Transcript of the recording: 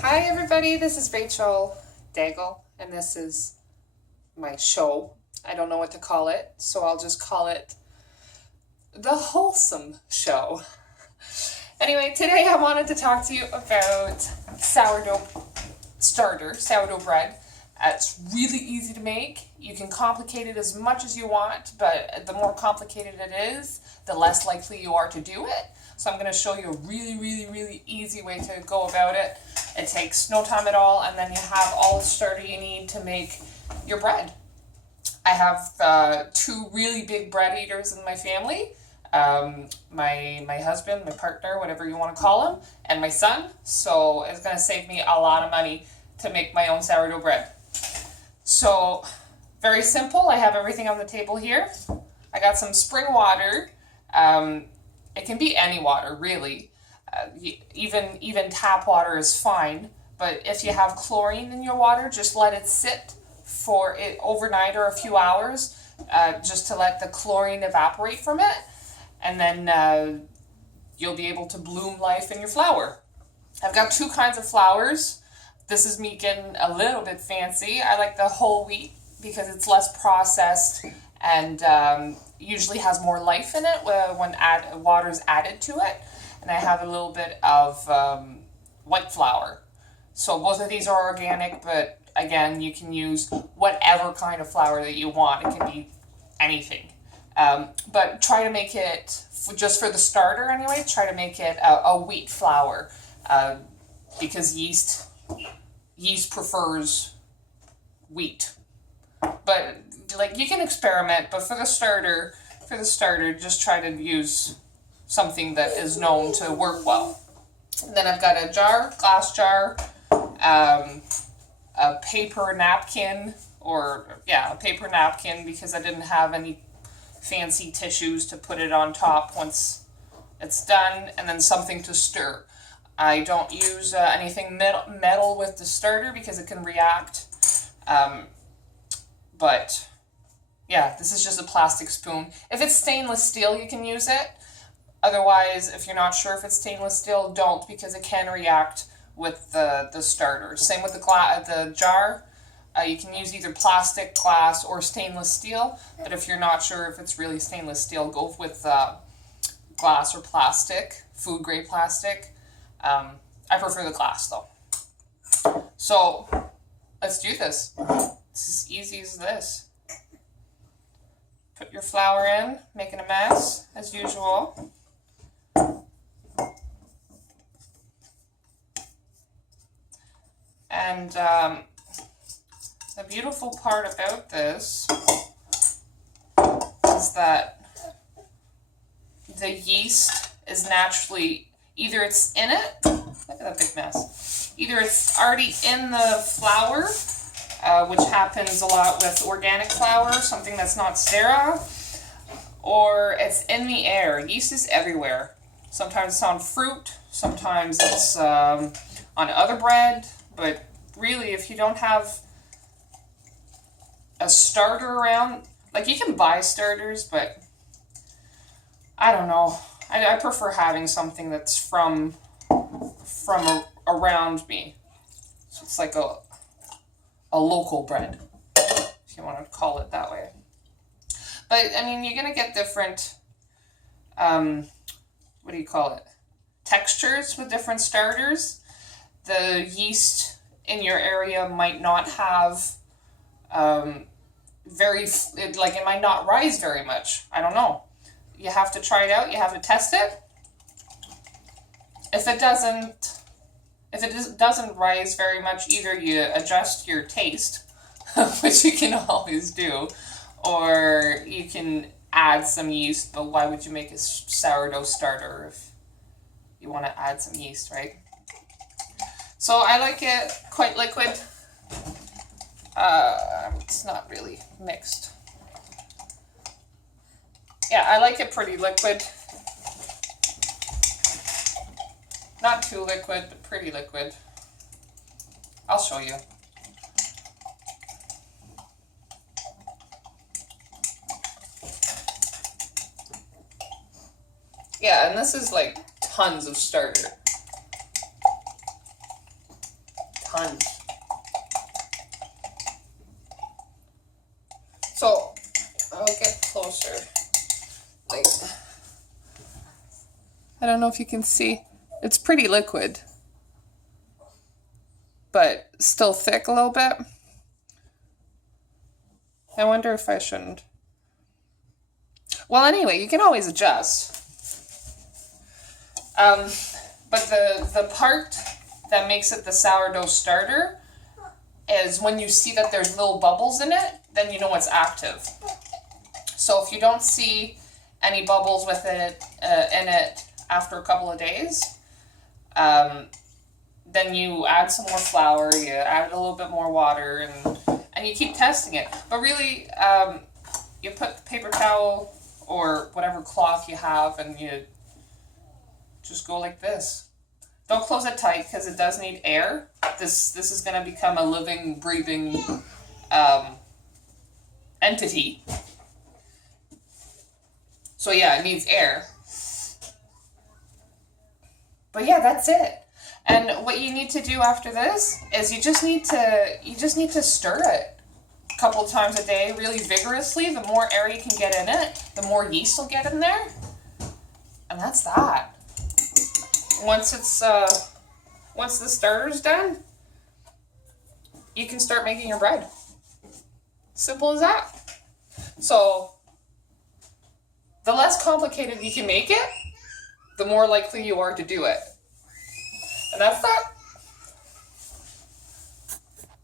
Hi everybody, this is Rachel Daigle, and this is my show. I don't know what to call it, so I'll just call it the Wholesome Show. Anyway, today I wanted to talk to you about sourdough bread. It's really easy to make. You can complicate it as much as you want, but the more complicated it is, the less likely you are to do it. So I'm going to show you a really easy way to go about it. It takes no time at all, and then you have all the starter you need to make your bread. I have two really big bread eaters in my family. My husband, my partner, whatever you want to call him, and my son. So it's going to save me a lot of money to make my own sourdough bread. So very simple. I have everything on the table here. I got some spring water. It can be any water, really. Even tap water is fine. But if you have chlorine in your water, just let it sit for it overnight or a few hours, just to let the chlorine evaporate from it. And then you'll be able to bloom life in your flour. I've got two kinds of flours. This is me getting a little bit fancy. I like the whole wheat because it's less processed and usually has more life in it when water is added to it. And I have a little bit of white flour. So both of these are organic, but again, you can use whatever kind of flour that you want. It can be anything. But try to make it, just for the starter anyway, try to make it a wheat flour because yeast prefers wheat. But like, you can experiment, but for the starter, just try to use something that is known to work well. And then I've got a glass jar, a paper napkin, a paper napkin because I didn't have any fancy tissues to put it on top once it's done, and then something to stir. I don't use anything metal with the starter because it can react. But yeah, this is just a plastic spoon. If it's stainless steel, you can use it. Otherwise, if you're not sure if it's stainless steel, don't, because it can react with the starter. Same with the jar. You can use either plastic, glass, or stainless steel. But if you're not sure if it's really stainless steel, go with glass or plastic, food grade plastic. I prefer the glass though. So let's do this. It's as easy as this. Put your flour in, making a mess as usual. And the beautiful part about this is that the yeast is naturally, either it's in it, look at that big mess, either it's already in the flour, which happens a lot with organic flour, something that's not sterile, or it's in the air. Yeast is everywhere. Sometimes it's on fruit, sometimes it's on other bread, but really if you don't have a starter around, like, you can buy starters, but I don't know. I prefer having something that's from around me. So it's like a local bread, if you want to call it that way. But I mean, you're gonna get different textures with different starters. The yeast in your area might not have it might not rise very much. I don't know. You have to try it out. You have to test it. If it doesn't rise very much, either you adjust your taste, which you can always do, or you can add some yeast. But why would you make a sourdough starter if you want to add some yeast, right? So I like it quite liquid. It's not really mixed. Yeah, I like it pretty liquid. Not too liquid, but pretty liquid. I'll show you. Yeah, and this is like tons of starter. tons. So I'll get closer. Like, I don't know if you can see. It's pretty liquid, but still thick a little bit. I wonder if I shouldn't. Well, anyway, you can always adjust. But the part that makes it the sourdough starter is when you see that there's little bubbles in it, then you know it's active. So if you don't see any bubbles with it in it after a couple of days, then you add some more flour, you add a little bit more water, and you keep testing it. But really, you put the paper towel or whatever cloth you have, and you just go like this. Don't close it tight because it does need air. This is going to become a living, breathing entity. So yeah, it needs air. But yeah, that's it. And what you need to do after this is you just need to stir it a couple of times a day really vigorously. The more air you can get in it, the more yeast will get in there. And that's that. Once the starter's done, you can start making your bread. Simple as that. So the less complicated you can make it, the more likely you are to do it. And that's that.